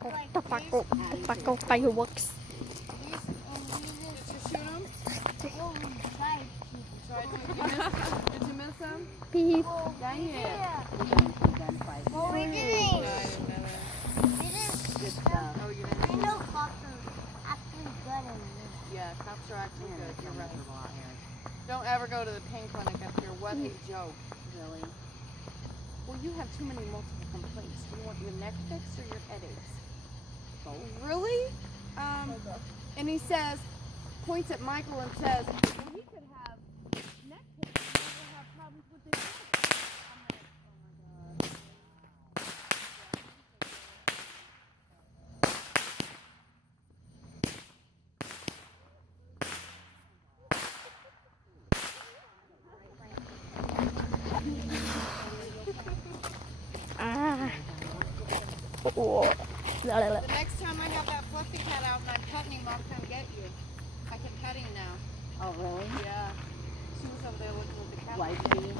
Tobacco fireworks. Did you miss him? Beep. Dang it. What we doing? Good stuff. Oh, you didn't? I know cops are actually good in this. Yeah, cops are actually good. You're right. Don't ever go to the pain clinic up here. What a joke. Really? Well, you have too many multiple complaints. Do you want your neck fixed or your headaches? Both. Really? And he says, points at Michael and says, well, he could have neck pain and never have problems with his headaches. I'm like, oh my God. Ah. Oh. The next time I have that fluffy cat out and I'm petting him, I'll come get you. I can pet him now. Oh, really? Yeah. She was over there looking with the cat. Wifey.